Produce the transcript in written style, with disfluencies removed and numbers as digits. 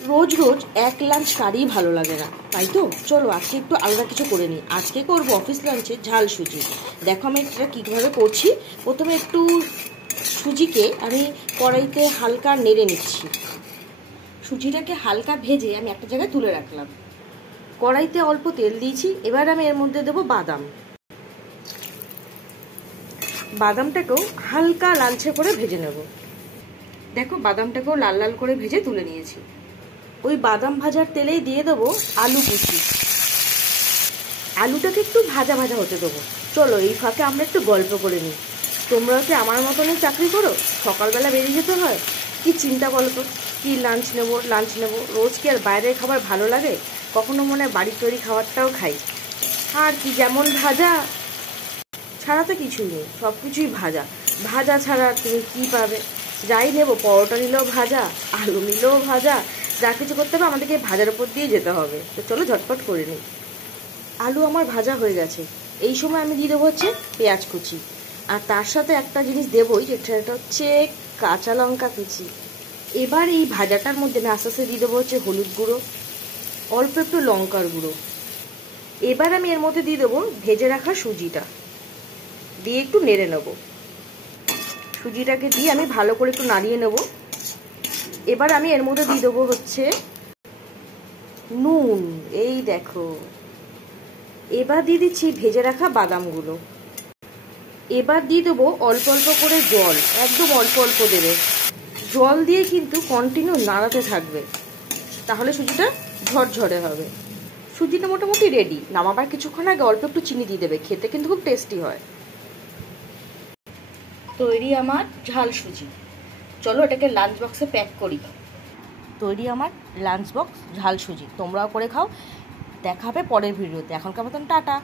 রোজ রোজ এক লাঞ্চ কারই ভালো লাগে না, তাই তো চলো আজকে একটু আলাদা কিছু করে নিই। আজকে করবো অফিস লাঞ্চে ঝাল সুজি। দেখো আমি এটা কীভাবে করছি। প্রথমে একটু সুজিকে আমি কড়াইতে হালকা নেড়ে নিচ্ছি। সুজিটাকে হালকা ভেজে আমি একটা জায়গায় তুলে রাখলাম। কড়াইতে অল্প তেল দিয়েছি। এবার আমি এর মধ্যে দেবো বাদাম। বাদামটাকেও হালকা লালচে করে ভেজে নেব। দেখো বাদামটাকেও লাল লাল করে ভেজে তুলে নিয়েছি। ওই বাদাম ভাজার তেলেই দিয়ে দেবো আলু কুচি। আলুটাকে একটু ভাজা ভাজা হতে দেবো। চলো এই ফাঁকে আমরা একটু গল্প করে নিই। তোমরাও কি আমার মতনই চাকরি করো? সকালবেলা বেরিয়ে যেতে হয়, কি চিন্তা বলো তো, কি লাঞ্চ নেব। রোজ কি আর বাইরের খাবার ভালো লাগে? কখনো মনে হয় বাড়ির তৈরি খাবারটাও খাই। আর কি, যেমন ভাজা ছাড়া তো কিছুই নেই, সব কিছুই ভাজা। ভাজা ছাড়া তুমি কি পাবে? যাই নেব, পরোটা নিলেও ভাজা, আলু নিলেও ভাজা, যা কিছু করতে হবে আমাদেরকে ভাজার উপর দিয়ে যেতে হবে। তো চলো ঝটপট করে নিই। আলু আমার ভাজা হয়ে গেছে। এই সময় আমি দিয়ে দেবো হচ্ছে পেঁয়াজ কুচি। আর তার সাথে একটা জিনিস দেবই, যেটা হচ্ছে কাঁচা লঙ্কা কুচি। এবার এই ভাজাটার মধ্যে আমি আস্তে আস্তে দিয়ে দেবো হচ্ছে হলুদ গুঁড়ো, অল্প একটু লঙ্কার গুঁড়ো। এবার আমি এর মধ্যে দিয়ে দেবো ভেজে রাখা সুজিটা, দিয়ে একটু নেড়ে নেব। সুজিটাকে দিয়ে আমি ভালো করে একটু নাড়িয়ে নেব। এবার আমি এর মধ্যে দিয়ে দেবো হচ্ছে নুন। এই দেখো, এবার দিয়ে দিচ্ছি ভেজে রাখা বাদামগুলো। এবার দিয়ে দেবো অল্প অল্প করে জল, একদম অল্প অল্প দেবে। জল দিয়ে কিন্তু কন্টিনিউ নাড়াতে থাকবে, তাহলে সুজিটা ঝরঝরে হবে। সুজিটা মোটামুটি রেডি। নামাবার কিছুক্ষণ আগে অল্প একটু চিনি দিয়ে দেবে, খেতে কিন্তু খুব টেস্টি হয়। তৈরি আমার ঝাল সুজি। চলো এটাকে লাঞ্চ বক্সে প্যাক করি। তৈরি আমার লাঞ্চ বক্স ঝাল সুজি। তোমরাও করে খাও। দেখা হবে পরের ভিডিওতে। এখনকার মতন টাটা।